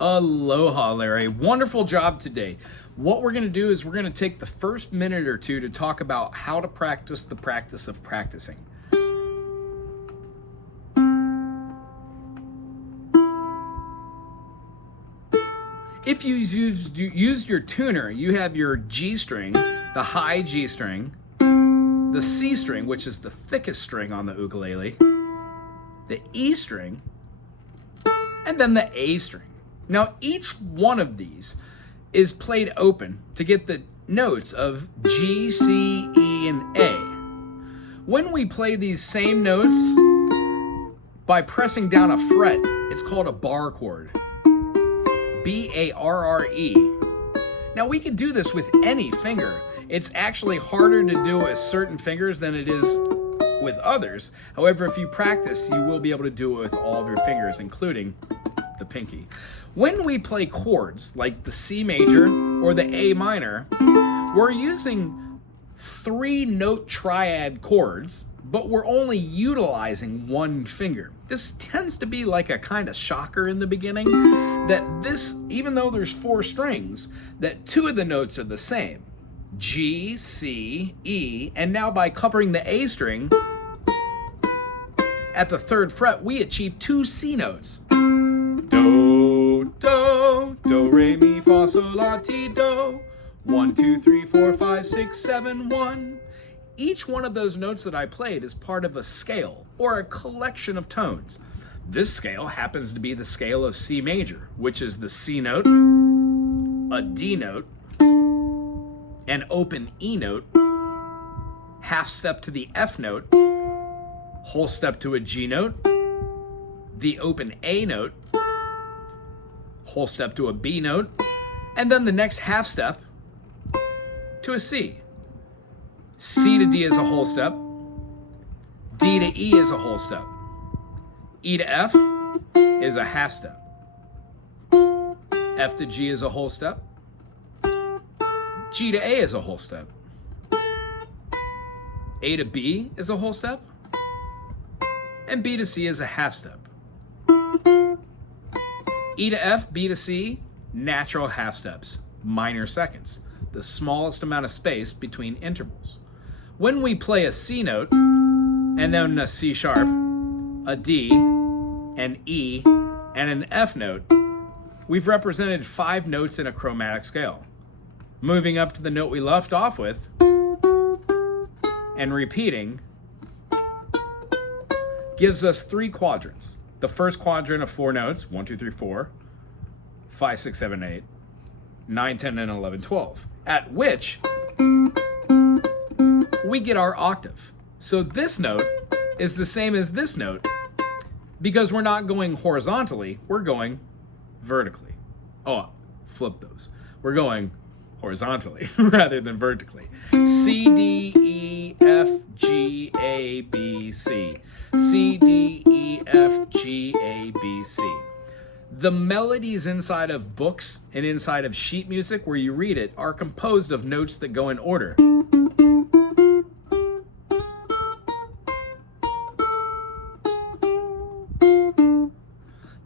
Aloha, Larry. Wonderful job today. What we're going to do is we're going to take the first minute or two to talk about how to practice the practice of practicing. If you used your tuner, you have your G string, the high G string, the C string, which is the thickest string on the ukulele, the E string, and then the A string. Now, each one of these is played open to get the notes of G, C, E, and A. When we play these same notes by pressing down a fret, it's called a bar chord. B-A-R-R-E. Now, we can do this with any finger. It's actually harder to do with certain fingers than it is with others. However, if you practice, you will be able to do it with all of your fingers, including the pinky. When we play chords like the C major or the A minor, we're using 3-note triad chords, but we're only utilizing one finger. This tends to be like a kind of shocker in the beginning, that this, even though there's 4 strings, that 2 of the notes are the same. G, C, E, and now by covering the A string, at the 3rd fret, we achieve 2 C notes. Do, do, do, re, mi, fa, sol, la, ti, do. 1, 2, 3, 4, 5, 6, 7, 1. Each one of those notes that I played is part of a scale or a collection of tones. This scale happens to be the scale of C major, which is the C note, a D note, an open E note, half step to the F note, whole step to a G note, the open A note, whole step to a B note, and then the next half step to a C. C to D is a whole step, D to E is a whole step, E to F is a half step, F to G is a whole step, G to A is a whole step, A to B is a whole step, and B to C is a half step. E to F, B to C, natural half steps, minor seconds, the smallest amount of space between intervals. When we play a C note, and then a C sharp, a D, an E, and an F note, we've represented 5 notes in a chromatic scale. Moving up to the note we left off with, and repeating, gives us 3 quadrants. The first quadrant of 4 notes, 1, 2, 3, 4, 5, 6, 7, 8, 9, 10, and 11, 12, at which we get our octave. So this note is the same as this note because we're not going horizontally, we're going vertically. Oh, flip those. We're going horizontally rather than vertically. C, D, E, F, G, A, B, C. C, D, E, F, G, A, B, C. The melodies inside of books and inside of sheet music where you read it are composed of notes that go in order.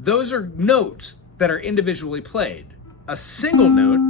Those are notes that are individually played. A single note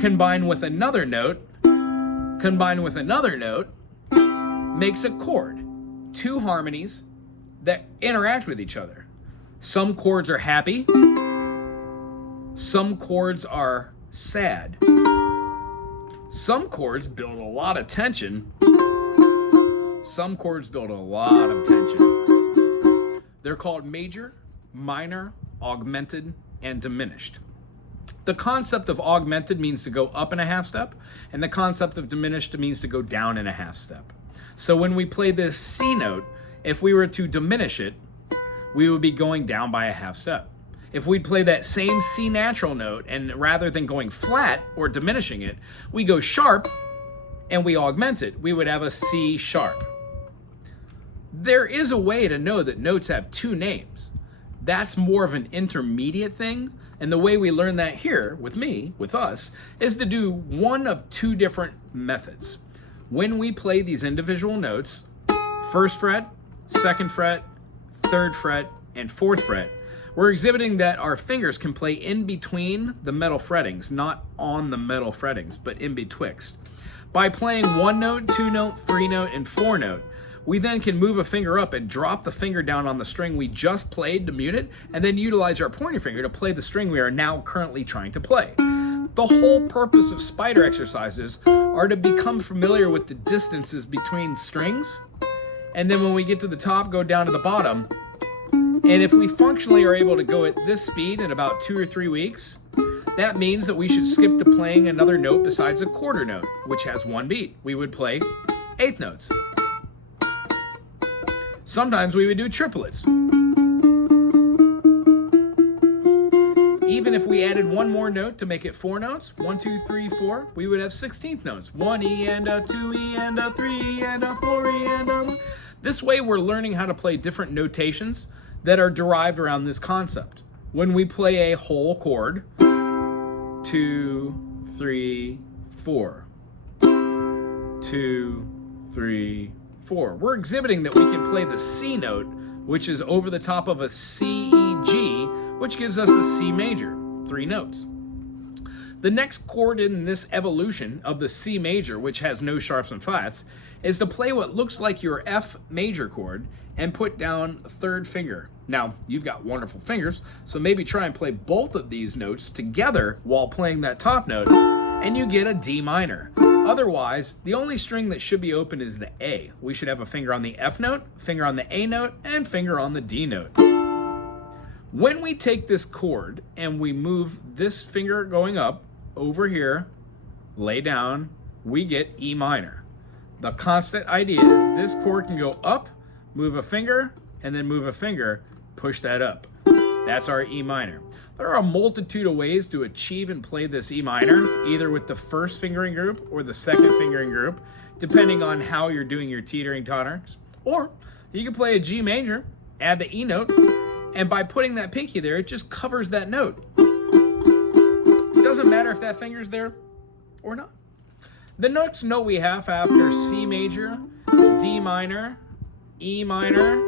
combined with another note, makes a chord. 2 harmonies that interact with each other. Some chords are happy, some chords are sad. Some chords build a lot of tension, some chords build a lot of tension. They're called major, minor, augmented, and diminished. The concept of augmented means to go up in a half step, and the concept of diminished means to go down in a half step. So when we play this C note, if we were to diminish it, we would be going down by a half step. If we play that same C natural note, and rather than going flat or diminishing it, we go sharp and we augment it, we would have a C sharp. There is a way to know that notes have 2 names. That's more of an intermediate thing, and the way we learn that here, with us, is to do one of 2 different methods. When we play these individual notes, 1st fret, 2nd fret, 3rd fret, and 4th fret, We're exhibiting that our fingers can play in between the metal frettings, not on the metal frettings, but in betwixt. By playing 1 note, 2 note, 3 note, and 4 note, we then can move a finger up and drop the finger down on the string we just played to mute it, and then utilize our pointer finger to play the string we are now currently trying to play. The whole purpose of spider exercises are to become familiar with the distances between strings, and then when we get to the top, go down to the bottom. And if we functionally are able to go at this speed in about 2 or 3 weeks, that means that we should skip to playing another note besides a quarter note, which has 1 beat. We would play 1/8 notes. Sometimes we would do triplets. Even if we added 1 more note to make it 4 notes, 1, 2, 3, 4, we would have 16th notes. 1 E and a 2 E and a 3 E and a 4 E and a... This way we're learning how to play different notations that are derived around this concept. When we play a whole chord, 2, 3, 4, 2, 3, 4. We're exhibiting that we can play the C note, which is over the top of a C, E, G, which gives us a C major, 3 notes. The next chord in this evolution of the C major, which has no sharps and flats, is to play what looks like your F major chord and put down a 3rd finger. Now, you've got wonderful fingers, so maybe try and play both of these notes together while playing that top note, and you get a D minor. Otherwise, the only string that should be open is the A. We should have a finger on the F note, finger on the A note, and finger on the D note. When we take this chord and we move this finger going up over here, lay down, we get E minor. The constant idea is this chord can go up, move a finger, and then move a finger, push that up. That's our E minor. There are a multitude of ways to achieve and play this E minor, either with the first fingering group or the second fingering group, depending on how you're doing your teetering totters. Or you can play a G major, add the E note, and by putting that pinky there, it just covers that note. It doesn't matter if that finger's there or not. The next note we have after C major, D minor, E minor,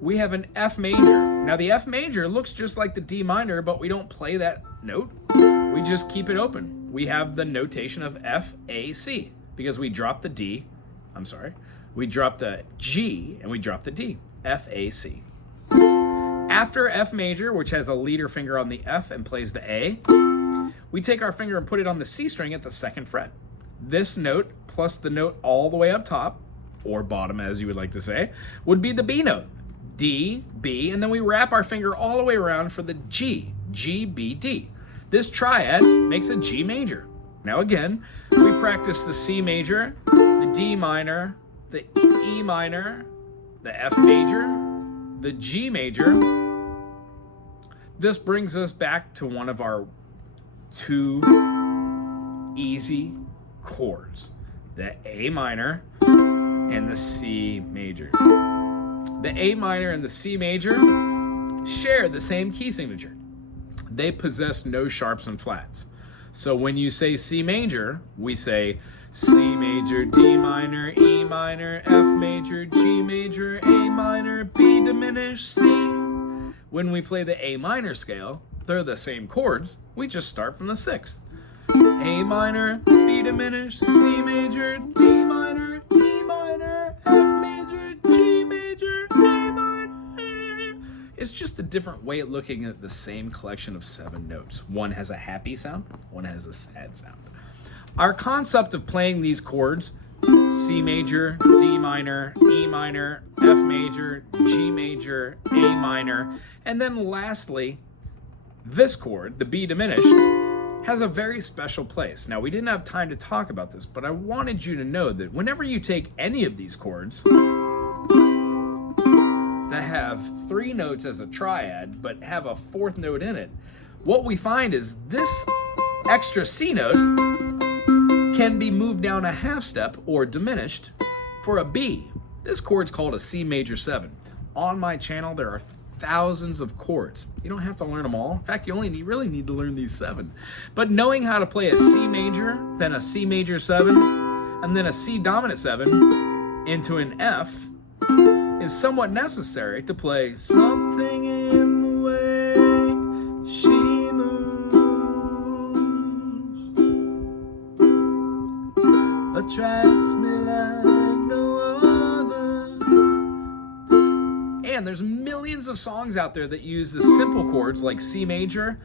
we have an F major. Now the F major looks just like the D minor, but we don't play that note. We just keep it open. We have the notation of F, A, C, because we drop the D, we drop the G and we drop the D, F, A, C. After F major, which has a leader finger on the F and plays the A, we take our finger and put it on the C string at the 2nd fret. This note plus the note all the way up top, or bottom as you would like to say, would be the B note. D, B, and then we wrap our finger all the way around for the G, G, B, D. This triad makes a G major. Now again, we practice the C major, the D minor, the E minor, the F major, the G major. This brings us back to one of our 2 easy chords, the A minor and the C major. The A minor and the C major share the same key signature. They possess no sharps and flats. So when you say C major, we say C major, D minor, E minor, F major, G major, A minor, B diminished, C. When we play the A minor scale, they're the same chords, we just start from the 6th. A minor, B diminished, C major, D minor, E minor, F major, G major, A minor. It's just a different way of looking at the same collection of 7 notes. One has a happy sound, one has a sad sound. Our concept of playing these chords, C major, D minor, E minor, F major, G major, A minor, and then lastly, this chord, the B diminished, has a very special place. Now, we didn't have time to talk about this, but I wanted you to know that whenever you take any of these chords that have 3 notes as a triad, but have a 4th note in it, what we find is this extra C note can be moved down a half step or diminished for a B. This chord's called a C major 7. On my channel, there are thousands of chords. You don't have to learn them all. In fact, you only really need to learn these 7. But knowing how to play a C major, then a C major 7, and then a C dominant 7 into an F is somewhat necessary to play Something in the Way attracts me like no other. And there's millions of songs out there that use the simple chords like C major,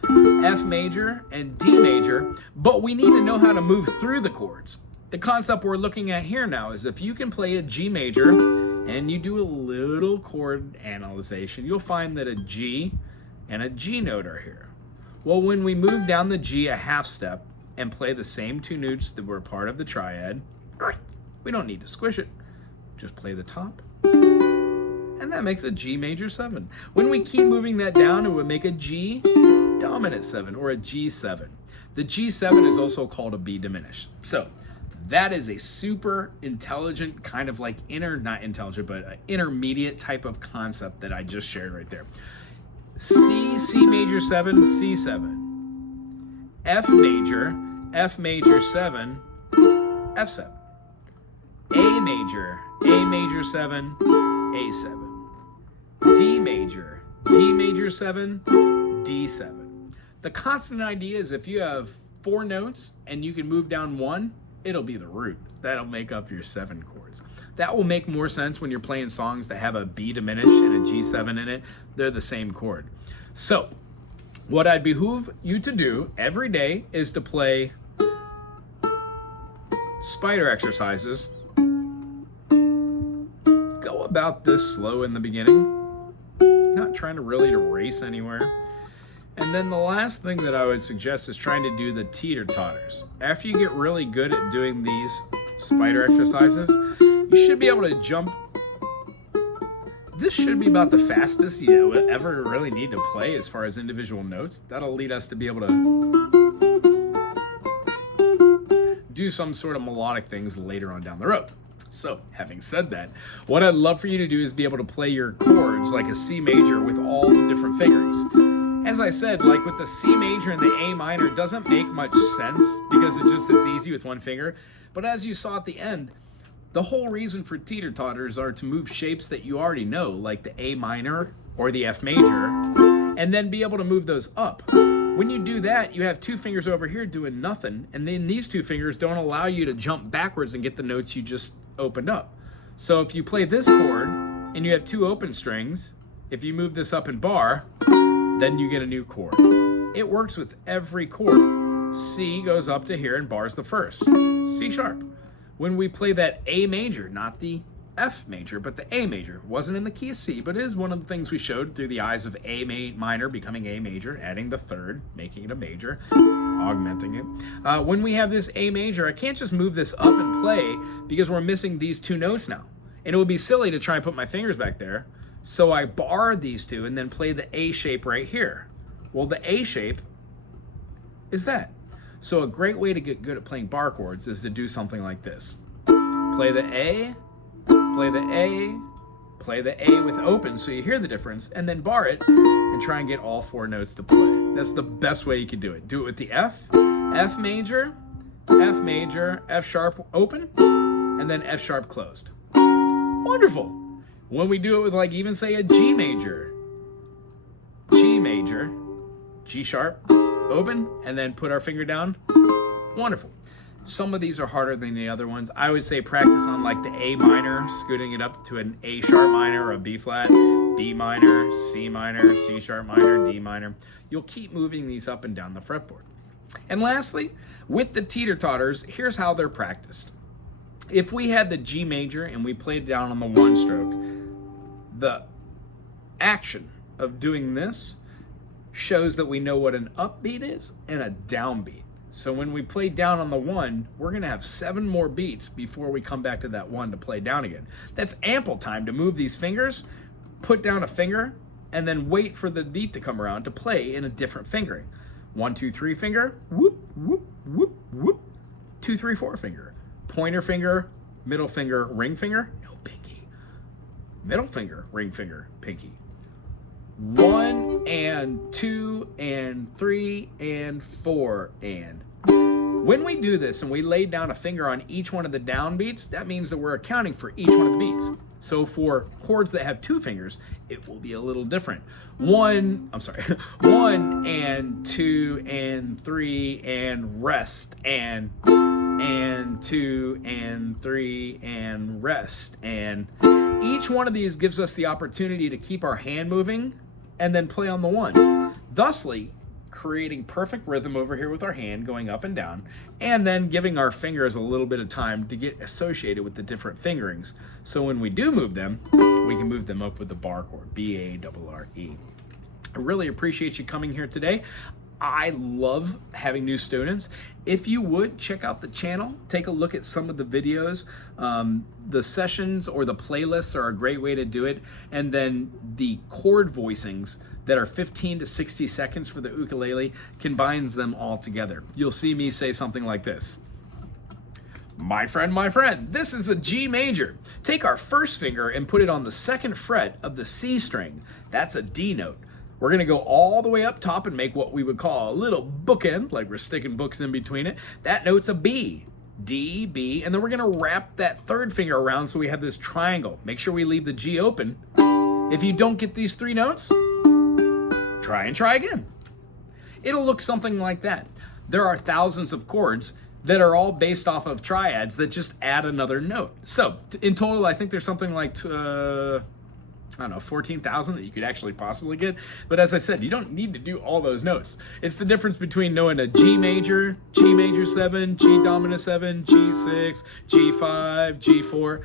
F major, and D major, but we need to know how to move through the chords. The concept we're looking at here now is if you can play a G major and you do a little chord analyzation, you'll find that a G and a G note are here. Well, when we move down the G a half step and play the same two notes that were part of the triad, we don't need to squish it, just play the top. And that makes a G major 7. When we keep moving that down, it would make a G dominant 7 or a G7. The G7 is also called a B diminished. So that is a super intelligent kind of like not intelligent, but an intermediate type of concept that I just shared right there. C major 7, C7. F major 7, F7. A major 7, A7. D major 7, D7. The constant idea is if you have 4 notes and you can move down 1, it'll be the root. That'll make up your 7 chords. That will make more sense when you're playing songs that have a B diminished and a G7 in it. They're the same chord. So what I'd behoove you to do every day is to play spider exercises. Go about this slow in the beginning, not trying to really race anywhere. And then the last thing that I would suggest is trying to do the teeter-totters. After you get really good at doing these spider exercises, you should be able to jump. This should be about the fastest you ever really need to play as far as individual notes. That'll lead us to be able to do some sort of melodic things later on down the road. So, having said that, what I'd love for you to do is be able to play your chords like a C major with all the different fingers. As I said, like with the C major and the A minor, it doesn't make much sense because it's easy with one finger. But as you saw at the end, the whole reason for teeter-totters are to move shapes that you already know, like the A minor or the F major, and then be able to move those up. When you do that, you have 2 fingers over here doing nothing, and then these 2 fingers don't allow you to jump backwards and get the notes you just opened up. So if you play this chord and you have 2 open strings, if you move this up in bar, then you get a new chord. It works with every chord. C goes up to here and bar's the first. C sharp. When we play that A major, not the F major, but the A major, wasn't in the key of C, but it is one of the things we showed through the eyes of A minor becoming A major, adding the third, making it a major, augmenting it. When we have this A major, I can't just move this up and play because we're missing these 2 notes now. And it would be silly to try and put my fingers back there. So I bar these 2 and then play the A shape right here. Well, the A shape is that. So a great way to get good at playing bar chords is to do something like this. Play the A, play the A, play the A with open so you hear the difference, and then bar it and try and get all 4 notes to play. That's the best way you can do it. Do it with the F, F major, F sharp open, and then F sharp closed. Wonderful. When we do it with like even say a G major, G sharp, open, and then put our finger down. Wonderful. Some of these are harder than the other ones. I would say practice on like the A minor, scooting it up to an A sharp minor or a B flat, B minor, C sharp minor, D minor. You'll keep moving these up and down the fretboard. And lastly, with the teeter-totters, here's how they're practiced. If we had the G major and we played down on the 1 stroke, the action of doing this shows that we know what an upbeat is and a downbeat. So when we play down on the 1, we're gonna have 7 more beats before we come back to that 1 to play down again. That's ample time to move these fingers, put down a finger, and then wait for the beat to come around to play in a different fingering. 1, 2, 3 finger, whoop, whoop, whoop, whoop. 2, 3, 4 finger. Pointer finger, middle finger, ring finger, no pinky. Middle finger, ring finger, pinky. 1 and 2 and 3 and 4 and. When we do this and we lay down a finger on each one of the downbeats, that means that we're accounting for each one of the beats. So for chords that have 2 fingers, it will be a little different. 1 and 2 and 3 and rest and and 2 and 3 and rest. And each one of these gives us the opportunity to keep our hand moving and then play on the 1, thusly creating perfect rhythm over here with our hand going up and down, and then giving our fingers a little bit of time to get associated with the different fingerings. So when we do move them, we can move them up with the bar chord, B-A-R-R-E. I really appreciate you coming here today. I love having new students. If you would, check out the channel, take a look at some of the videos. The sessions or the playlists are a great way to do it. And then the chord voicings that are 15 to 60 seconds for the ukulele combines them all together. You'll see me say something like this. My friend, this is a G major. Take our first finger and put it on the 2nd fret of the C string. That's a D note. We're gonna go all the way up top and make what we would call a little bookend, like we're sticking books in between it. That note's a B, D, B, and then we're gonna wrap that 3rd finger around so we have this triangle. Make sure we leave the G open. If you don't get these 3 notes, try and try again. It'll look something like that. There are thousands of chords that are all based off of triads that just add another note. So in total, I think there's something like, I don't know, 14,000 that you could actually possibly get. But as I said, you don't need to do all those notes. It's the difference between knowing a G major 7, G dominant 7, G6, G5, G4.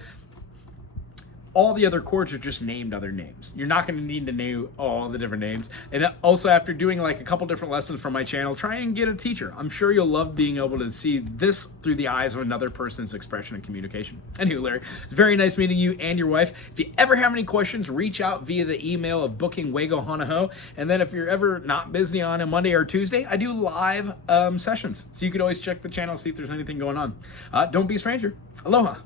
All the other chords are just named other names. You're not going to need to know all the different names. And also, after doing like a couple different lessons from my channel, try and get a teacher. I'm sure you'll love being able to see this through the eyes of another person's expression and communication. Anyway, Larry, it's very nice meeting you and your wife. If you ever have any questions, reach out via the email of bookingwagohanaho. And then if you're ever not busy on a Monday or Tuesday, I do live sessions. So you could always check the channel, see if there's anything going on. Don't be a stranger. Aloha.